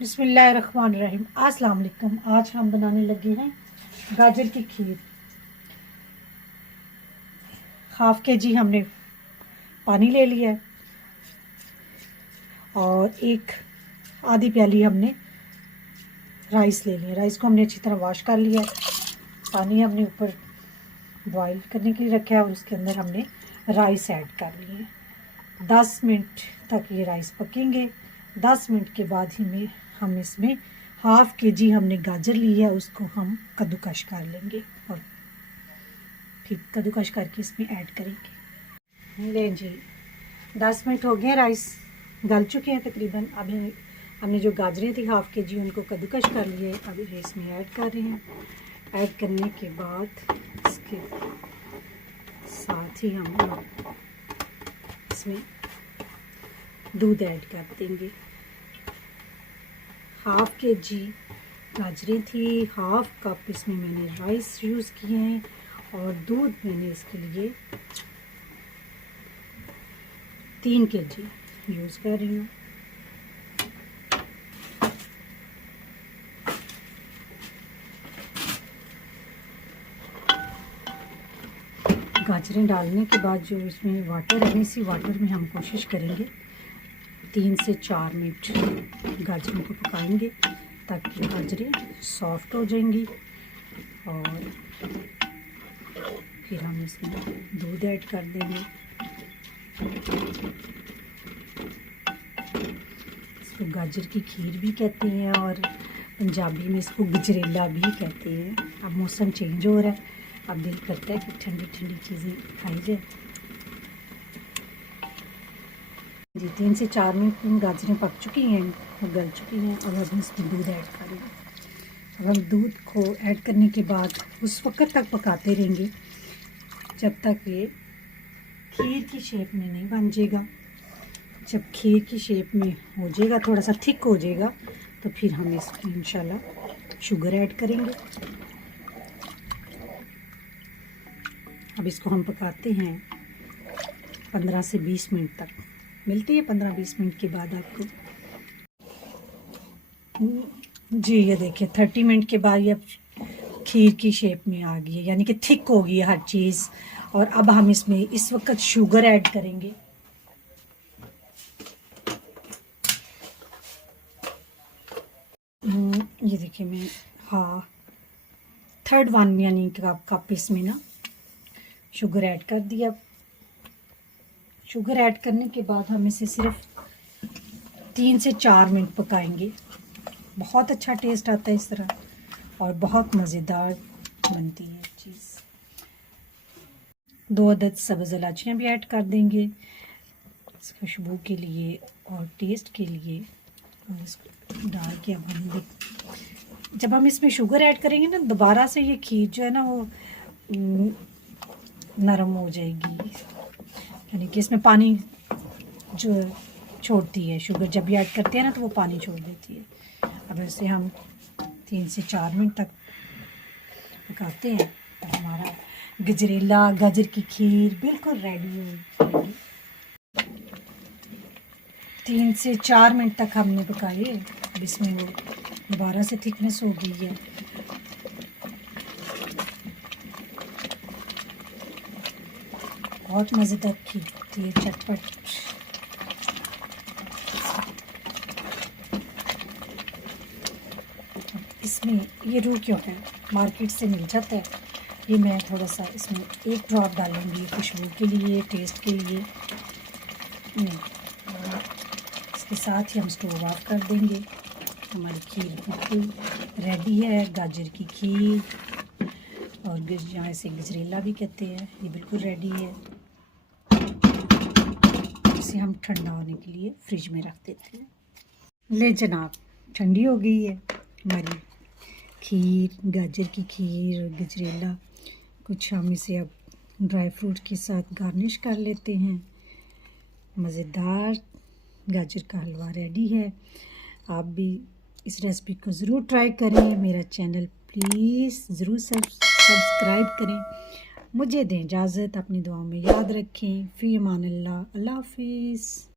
बिस्मिल्लाहिर्रहमानिर्रहीम। अस्सलाम वालेकुम। आज हम बनाने लगे हैं गाजर की खीर। हाफ के जी हमने पानी ले लिया है और एक आधी प्याली हमने राइस ले लिया। राइस को हमने अच्छी तरह वॉश कर लिया है। पानी हमने ऊपर बॉईल करने के लिए रखा है और उसके अंदर हमने राइस ऐड कर लिए। 10 मिनट तक ये राइस पकेंगे। 10 मिनट के बाद ही हम इसमें हाफ के जी हमने गाजर ली है, उसको हम कद्दूकश कर लेंगे और फिर कद्दूकश करके इसमें ऐड करेंगे। ले जी, 10 मिनट हो गए, राइस गल चुके हैं तकरीबन। अब हमने जो गाजरें थी हाफ के जी उनको कद्दूकश कर लिए। अब इसमें ऐड कर रहे हैं। ऐड करने के बाद इसके साथ ही हम इसमें दूध ऐड कर देंगे। हाफ के जी गाजरें थी, हाफ कप इसमें मैंने राइस यूज़ किए हैं और दूध मैंने इसके लिए 3 kg यूज़ कर रही हूँ। गाजरें डालने के बाद जो इसमें वाटर है, इसी वाटर में हम कोशिश करेंगे 3 से 4 मिनट गाजरों को पकाएंगे ताकि गाजरें सॉफ्ट हो जाएंगी। और फिर हम इसमें दूध ऐड कर देंगे। इसको गाजर की खीर भी कहते हैं और पंजाबी में इसको गजरेला भी कहते हैं। अब मौसम चेंज हो रहा है, अब दिल करता है कि ठंडी ठंडी चीज़ें खाई जाए। जी, 3 से 4 मिनट गाजरें पक चुकी हैं और गल चुकी हैं। अब हम इसमें दूध ऐड करेंगे। अब हम दूध को ऐड करने के बाद उस वक्त तक पकाते रहेंगे जब तक ये खीर की शेप में नहीं बन जाएगा। जब खीर की शेप में हो जाएगा, थोड़ा सा थिक हो जाएगा, तो फिर हम इसमें इंशाल्लाह शुगर ऐड करेंगे। अब इसको हम पकाते हैं 15 से 20 मिनट तक। मिलती है 15-20 मिनट के बाद आपको। जी, ये देखिए 30 मिनट के बाद ये खीर की शेप में आ गई है, यानी कि थिक हो गई है हर चीज़। और अब हम इसमें इस वक्त शुगर ऐड करेंगे। ये देखिए मैं थर्ड वन यानी कि कप इसमें ना शुगर ऐड कर दिया। शुगर ऐड करने के बाद हम इसे सिर्फ 3 से 4 मिनट पकाएंगे। बहुत अच्छा टेस्ट आता है इस तरह और बहुत मज़ेदार बनती है चीज़। 2 अदद सब्ज़ इलायचियाँ भी ऐड कर देंगे खुशबू के लिए और टेस्ट के लिए। और इसको डाल के अब हम जब हम इसमें शुगर ऐड करेंगे ना, दोबारा से ये खीर जो है ना वो नरम हो जाएगी, यानी कि इसमें पानी जो छोड़ती है शुगर। जब भी ऐड करते हैं ना तो वो पानी छोड़ देती है। अब इसे हम 3 से 4 मिनट तक पकाते हैं तो हमारा गजरेला गाजर की खीर बिल्कुल रेडी हो जाएगी। 3 से 4 मिनट तक हमने पकाए। अब इसमें वो दोबारा से थिकनेस हो गई है। बहुत मज़ेदार खीर होती है, चटपट। इसमें ये रूह क्यों है, मार्केट से मिल जाता है। ये मैं थोड़ा सा इसमें 1 ड्रॉप डालूंगी खुशबू के लिए, टेस्ट के लिए। इसके साथ ही हम स्टोव ऑफ कर देंगे। हमारी खीर बिल्कुल रेडी है, गाजर की खीर, और यहाँ इसे गजरेला भी कहते हैं। ये बिल्कुल रेडी है। इसे हम ठंडा होने के लिए फ्रिज में रख देते हैं। ले जनाब, ठंडी हो गई है हमारी खीर, गाजर की खीर और गजरेला। कुछ हम इसे अब ड्राई फ्रूट के साथ गार्निश कर लेते हैं। मज़ेदार गाजर का हलवा रेडी है। आप भी इस रेसिपी को ज़रूर ट्राई करें। मेरा चैनल प्लीज़ ज़रूर सब्सक्राइब करें। मुझे दें इजाज़त, अपनी दुआओं में याद रखें। फ़ी अमान अल्लाह। अल्लाह हाफ़िज़।